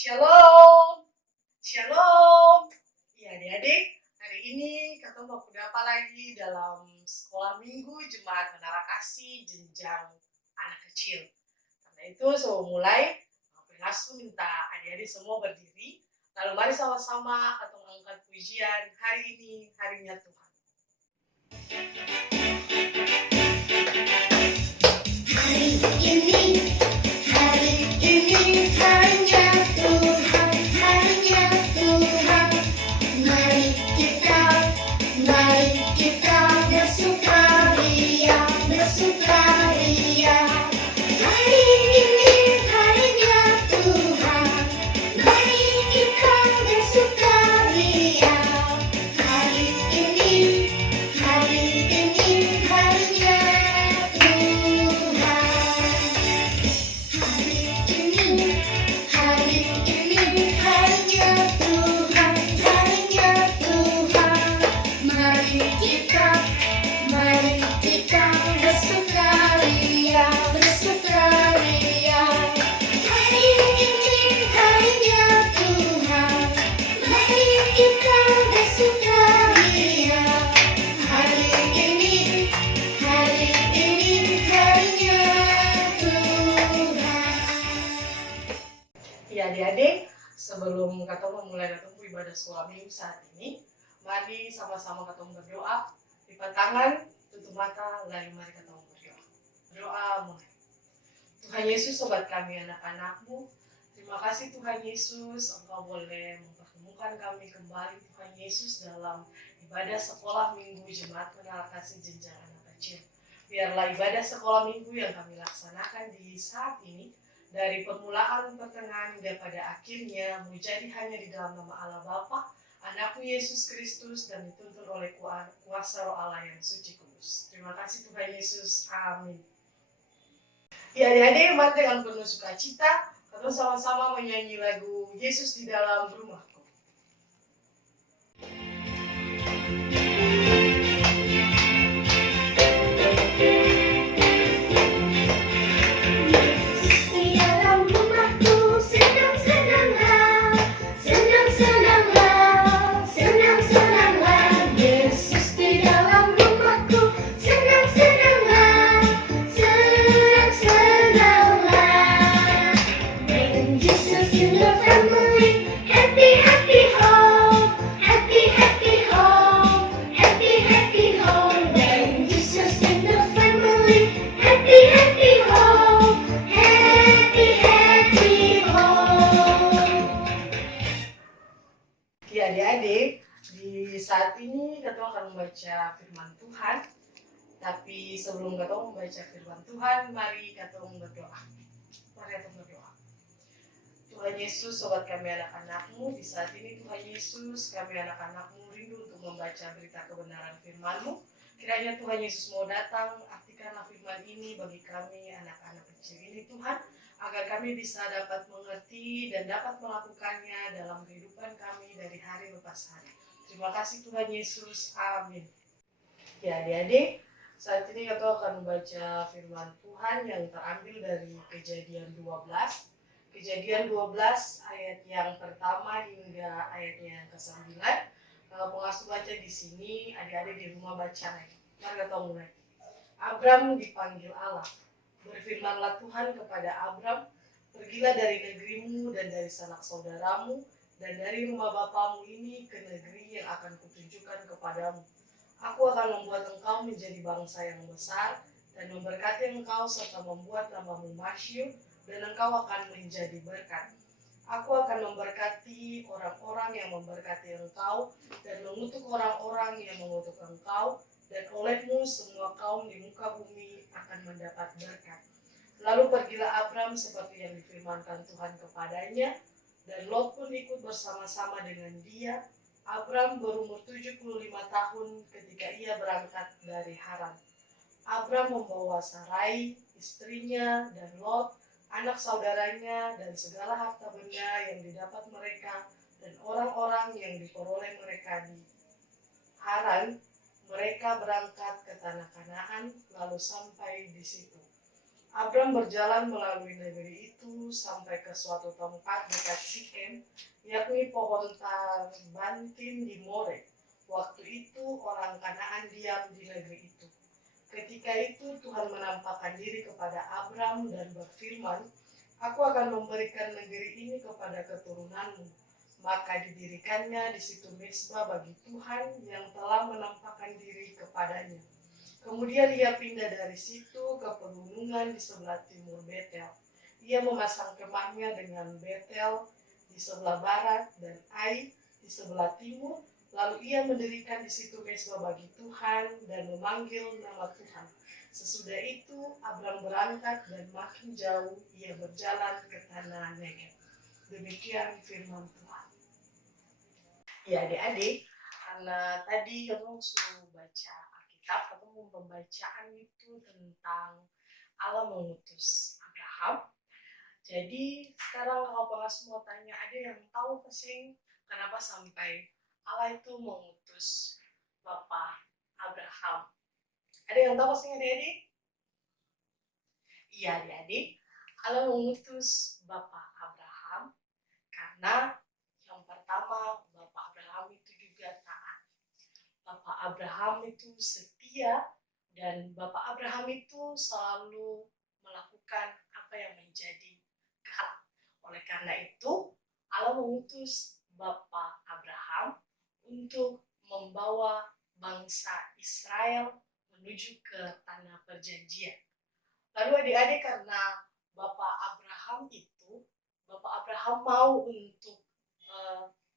Shalom, shalom. Ya adik-adik, hari ini ketemu aku apa lagi dalam sekolah minggu Jemaat Menara Kasih jenjang anak kecil. Karena itu sebelum mulai, aku langsung minta adik-adik semua berdiri. Lalu mari sama-sama ketemu angkat pujian hari ini, harinya Tuhan. Hari ini harinya Tuhan, harinya Tuhan. Mari kita bersukaria, bersukaria. Hari ini harinya Tuhan, mari kita bersukaria. Hari ini harinya Tuhan. Hari ini harinya Tuhan, harinya Tuhan. Mari kita bersukaria, bersukaria. Hari ini harinya Tuhan, mari kita bersukaria. Hari ini harinya Tuhan. Ya adik-adik, sebelum ketemu mulai ketemu ibadah sekolah minggu saat ini, mari sama-sama ketemu berdoa. Lipat tangan, tutup mata, lalu mari ketemu berdoa. Doa mulai. Tuhan Yesus, sobat kami anak-anakmu, terima kasih Tuhan Yesus, Engkau boleh mempertemukan kami kembali Tuhan Yesus dalam ibadah sekolah minggu Jemaat Menara Kasih jenjang anak kecil. Biarlah ibadah sekolah minggu yang kami laksanakan di saat ini, dari permulaan, pertengahan, hingga pada akhirnya menjadi hanya di dalam nama Allah Bapa, Anakmu Yesus Kristus, dan dituntun oleh kuasa Roh Allah yang suci kudus. Terima kasih Tuhan Yesus. Amin. Ya adik-adik, mari dengan penuh sukacita, kita sama-sama menyanyi lagu Yesus di dalam rumahku. Di dalam rumahku senang-senanglah, senang-senanglah, senang-senanglah. Yesus di dalam rumahku senang-senanglah, senang-senanglah. When Jesus in the family, happy, happy home, happy, happy home, happy, happy home. When Jesus in the family, happy, happy home, happy, happy home. Ya adik-adik, di saat ini kita akan membaca firman Tuhan. Tapi sebelum kita membaca firman Tuhan, mari kita berdoa. Mari kita berdoa. Tuhan Yesus, sobat kami anak-anakmu, di saat ini Tuhan Yesus, kami anak-anakmu rindu untuk membaca berita kebenaran firman-Mu. Kiranya Tuhan Yesus mau datang, artikanlah firman ini bagi kami anak-anak kecil ini Tuhan, agar kami bisa dapat mengerti dan dapat melakukannya dalam kehidupan kami dari hari lepas hari. Terima kasih Tuhan Yesus. Amin. Ya adik-adik, saat ini kita akan membaca firman Tuhan yang terambil dari Kejadian 12. Kejadian 12 ayat yang pertama hingga ayatnya yang ke-9. Kalau mau langsung baca di sini, adik-adik di rumah baca lagi. Mari kita mulai. Abram dipanggil Allah. Berfirmanlah Tuhan kepada Abram, pergilah dari negerimu dan dari sanak saudaramu dan dari rumah bapamu ini ke negeri yang akan kutunjukkan kepadamu. Aku akan membuat engkau menjadi bangsa yang besar dan memberkati engkau serta membuat namamu masyhur dan engkau akan menjadi berkat. Aku akan memberkati orang-orang yang memberkati engkau dan mengutuk orang-orang yang mengutuk engkau, dan olehmu semua kaum di muka bumi akan mendapat berkat. Lalu pergilah Abram seperti yang difirmankan Tuhan kepadanya, dan Lot pun ikut bersama-sama dengan dia. Abram berumur 75 tahun ketika ia berangkat dari Haran. Abram membawa Sarai, istrinya, dan Lot, anak saudaranya, dan segala harta benda yang didapat mereka, dan orang-orang yang diperoleh mereka di Haran. Mereka berangkat ke tanah Kanaan, lalu sampai di situ. Abram berjalan melalui negeri itu sampai ke suatu tempat dekat Sikem, yakni pohon tarbantin di More. Waktu itu orang Kanaan diam di negeri itu. Ketika itu Tuhan menampakkan diri kepada Abram dan berfirman, "Aku akan memberikan negeri ini kepada keturunanmu." Maka didirikannya di situ mezbah bagi Tuhan yang telah menampakkan diri kepadanya. Kemudian ia pindah dari situ ke pegunungan di sebelah timur Betel. Ia memasang kemahnya dengan Betel di sebelah barat dan Ai di sebelah timur. Lalu ia mendirikan di situ mezbah bagi Tuhan dan memanggil nama Tuhan. Sesudah itu Abram berangkat dan makin jauh ia berjalan ke tanah Negeb. Demikian firman Tuhan. Ya adik-adik, karena tadi kamu sudah baca Alkitab atau pembacaan itu tentang Allah mengutus Abraham. Jadi sekarang kalau pengasuh mau tanya, ada yang tahu pesing kenapa sampai Allah itu mengutus Bapak Abraham? Ada yang tahu pesing adik-adik? Iya adik-adik, Allah mengutus Bapak Abraham karena yang pertama Bapak Abraham itu juga taat. Bapak Abraham itu setia dan Bapak Abraham itu selalu melakukan apa yang menjadi kehendak. Oleh karena itu, Allah mengutus Bapak Abraham untuk membawa bangsa Israel menuju ke tanah perjanjian. Lalu adik-adik, karena Bapak Abraham mau untuk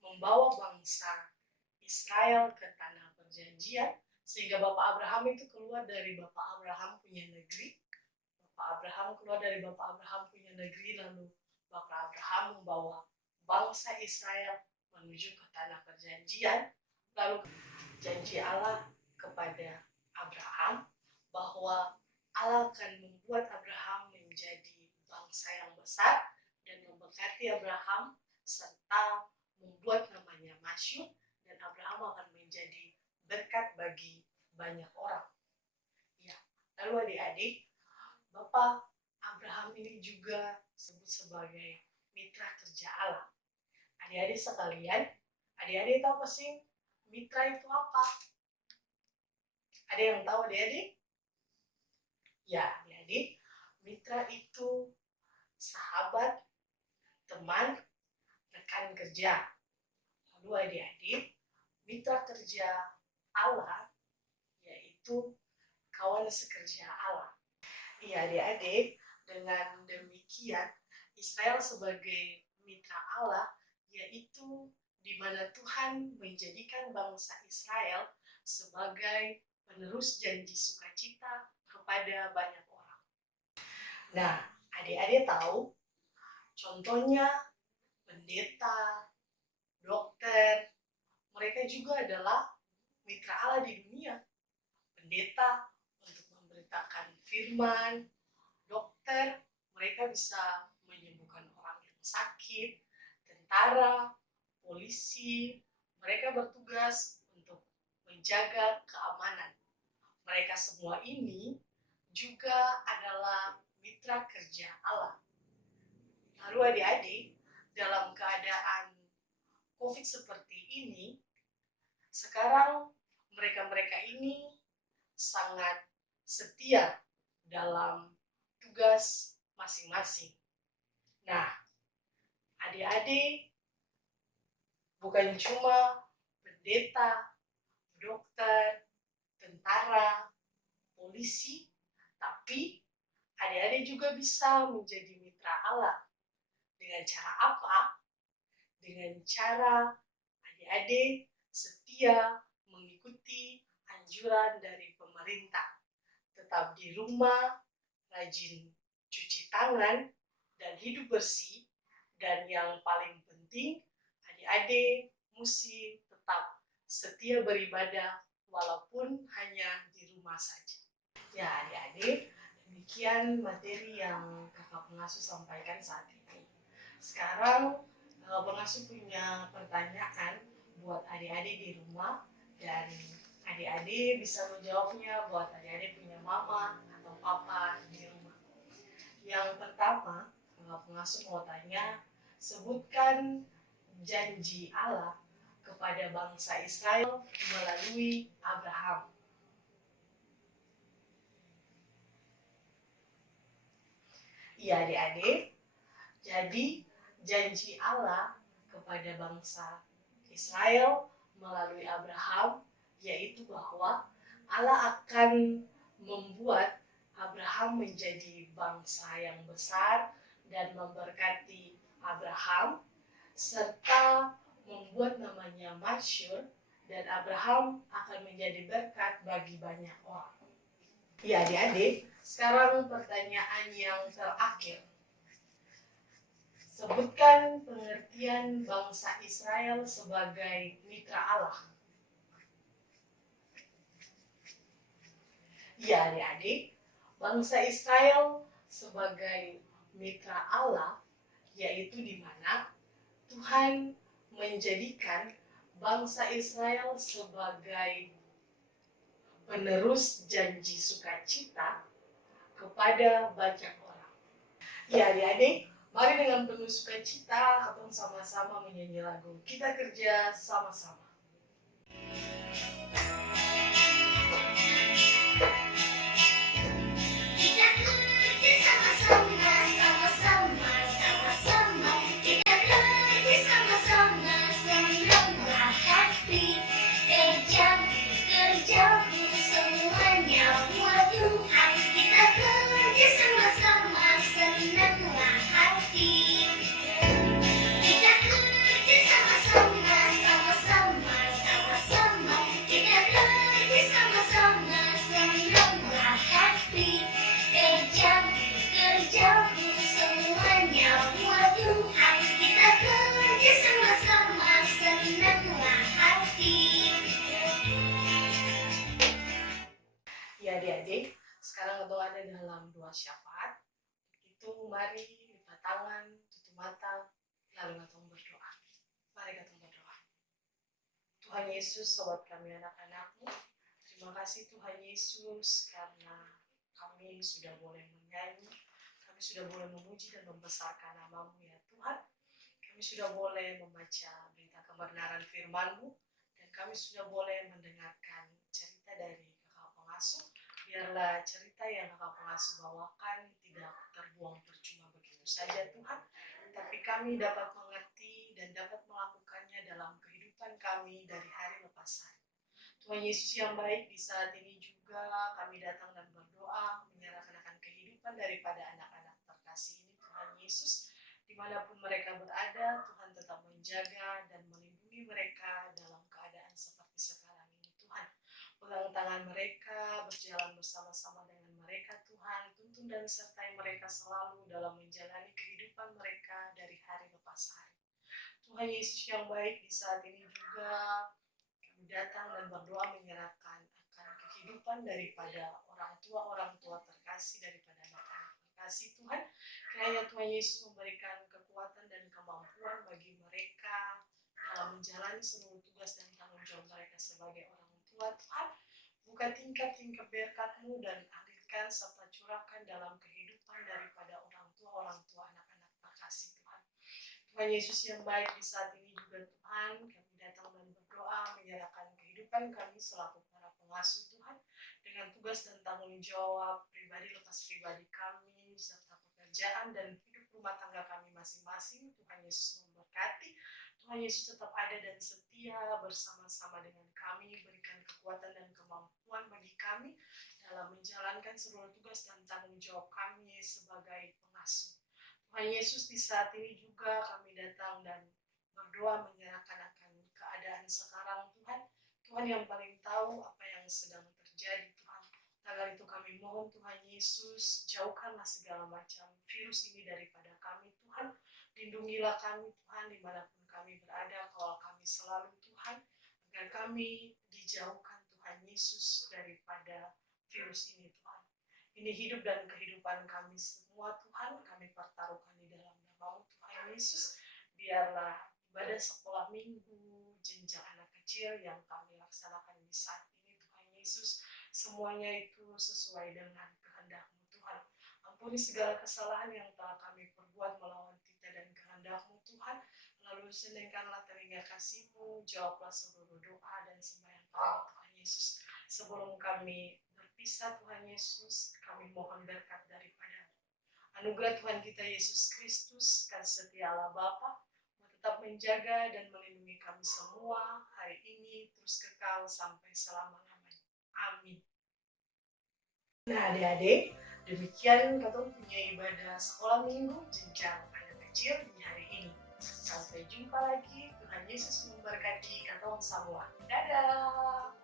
membawa bangsa Israel ke tanah perjanjian, sehingga Bapak Abraham itu keluar dari Bapak Abraham punya negeri. Lalu Bapak Abraham membawa bangsa Israel menuju ke tanah perjanjian. Lalu janji Allah kepada Abraham bahwa Allah akan membuat Abraham menjadi bangsa yang besar dan memberkati Abraham serta membuat namanya masyhur, dan Abraham akan menjadi berkat bagi banyak orang. Ya, lalu adik-adik, Bapak Abraham ini juga disebut sebagai mitra kerja Allah. Adik-adik sekalian, adik-adik tahu apa sih mitra itu apa? Ada yang tahu adik-adik? Ya, adik-adik, mitra itu sahabat, teman, rekan kerja. Lalu adik-adik, mitra kerja Allah yaitu kawan sekerja Allah. Iya adik-adik, dengan demikian Israel sebagai mitra Allah yaitu di mana Tuhan menjadikan bangsa Israel sebagai penerus janji sukacita kepada banyak orang. Nah, adik-adik tahu contohnya pendeta, dokter, mereka juga adalah mitra Allah di dunia. Pendeta untuk memberitakan firman, dokter mereka bisa menyembuhkan orang yang sakit, tentara, polisi, mereka bertugas untuk menjaga keamanan. Mereka semua ini juga adalah mitra kerja Allah. Lalu adik-adik, dalam keadaan COVID seperti ini, sekarang mereka-mereka ini sangat setia dalam tugas masing-masing. Nah, adik-adik bukan cuma pendeta, dokter, tentara, polisi, tapi adik-adik juga bisa menjadi mitra Allah. Dengan cara apa? Dengan cara adik-adik setia mengikuti anjuran dari pemerintah. Tetap di rumah, rajin cuci tangan, dan hidup bersih. Dan yang paling penting, adik-adik mesti tetap setia beribadah walaupun hanya di rumah saja. Ya adik-adik, demikian materi yang kakak pengasuh sampaikan saat ini. Sekarang pengasuh punya pertanyaan buat adik-adik di rumah, dan adik-adik bisa menjawabnya buat adik-adik punya mama atau papa di rumah. Yang pertama, kakak pengasuh mau tanya, sebutkan janji Allah kepada bangsa Israel melalui Abraham. Iya adik-adik, jadi janji Allah kepada bangsa Israel melalui Abraham yaitu bahwa Allah akan membuat Abraham menjadi bangsa yang besar dan memberkati Abraham serta membuat namanya masyhur dan Abraham akan menjadi berkat bagi banyak orang. Ya adik-adik, sekarang pertanyaan yang terakhir. Sebutkan pengertian bangsa Israel sebagai mitra Allah. Ya adik-adik, bangsa Israel sebagai mitra Allah yaitu di mana Tuhan menjadikan bangsa Israel sebagai penerus janji sukacita kepada banyak orang. Ya adik-adik, mari dengan penuh sukacita kita sama-sama menyanyi lagu Kita Kerja Sama-sama. Kita kerja sama-sama, sama-sama, sama-sama. Kita kerja sama-sama, senanglah hati. Kerjaku semuanya buat Tuhan. Kita kerja sama-sama, senanglah hati. Kita kerja sama-sama, sama-sama, sama-sama. Kita kerja sama-sama, senanglah hati. Kerjaku semuanya buat Tuhan. Kita kerja sama-sama, senanglah hati. Ya adik-adik, sekarang kita ada dalam doa syafaat. Itu mari lipat tangan, tutup mata, lalu kita berdoa. Mari kita berdoa. Tuhan Yesus, sobat kami anak-anakmu, terima kasih Tuhan Yesus karena kami sudah boleh menyanyi, kami sudah boleh memuji dan membesarkan nama-Mu ya Tuhan. Kami sudah boleh membaca berita kebenaran firman-Mu, dan kami sudah boleh mendengarkan cerita dari kakak pengasuh. Biarlah cerita yang kakak pengasuh bawakan tidak terbuang percuma begitu saja Tuhan, tapi kami dapat mengerti dan dapat melakukannya dalam kehidupan kami dari hari lepas hari. Tuhan Yesus yang baik, di saat ini juga kami datang dan berdoa menyerahkan akan kehidupan daripada anak-anak terkasih ini Tuhan Yesus. Dimanapun mereka berada, Tuhan tetap menjaga dan melindungi mereka dalam keadaan seperti sekarang ini Tuhan. Pegang tangan mereka, berjalan bersama-sama dengan mereka Tuhan, tuntun dan sertai mereka selalu dalam menjalani kehidupan mereka dari hari lepas hari. Tuhan Yesus yang baik, di saat ini juga kami datang dan berdoa menyerahkan akan kehidupan daripada orang tua terkasih, daripada anak-anak terkasih Tuhan. Kiranya Tuhan Yesus memberikan kekuatan dan kemampuan bagi mereka dalam menjalani seluruh tugas dan tanggung jawab mereka sebagai orang tua Tuhan. Buka tingkap-tingkap berkat-Mu dan alirkan serta curahkan dalam kehidupan daripada orang tua anak-anak terkasih Tuhan. Tuhan Yesus yang baik, di saat ini juga Tuhan, kami datang dan berdoa menyerahkan kehidupan kami selaku para pengasuh Tuhan, dengan tugas dan tanggung jawab pribadi lepas pribadi kami, serta pekerjaan dan hidup rumah tangga kami masing-masing. Tuhan Yesus memberkati. Tuhan Yesus tetap ada dan setia bersama-sama dengan kami, berikan kekuatan dan kemampuan bagi kami dalam menjalankan seluruh tugas dan tanggung jawab kami sebagai pengasuh. Tuhan Yesus, di saat ini juga kami datang dan berdoa menyerahkan akan keadaan sekarang Tuhan. Tuhan yang paling tahu apa yang sedang terjadi Tuhan. Agar itu kami mohon Tuhan Yesus, jauhkanlah segala macam virus ini daripada kami Tuhan. Lindungilah kami Tuhan dimanapun kami berada, kawal kami selalu Tuhan, agar kami dijauhkan Tuhan Yesus daripada virus ini Tuhan. Ini hidup dan kehidupan kami semua Tuhan, kami pertaruhkan di dalam nama-Mu Tuhan Yesus. Biarlah ibadah sekolah minggu, jenjang anak kecil yang kami laksanakan di saat ini Tuhan Yesus, semuanya itu sesuai dengan kehendak-Mu Tuhan. Ampuni segala kesalahan yang telah kami perbuat melawan titah dan kehendak-Mu Tuhan. Lalu senengkanlah telinga kasih-Mu, jawablah seluruh doa dan sembahyang kami Tuhan Yesus. Sebelum kami berpisah Tuhan Yesus, kami mohon berkat daripada anugerah Tuhan kita Yesus Kristus, kasih setia Allah Bapa, tetap menjaga dan melindungi kami semua hari ini terus kekal sampai selama-lamanya. Amin. Nah adik-adik, demikian katong punya ibadah sekolah minggu jenjang anak kecil di hari ini. Sampai jumpa lagi, Tuhan Yesus memberkati katong semua. Dadah!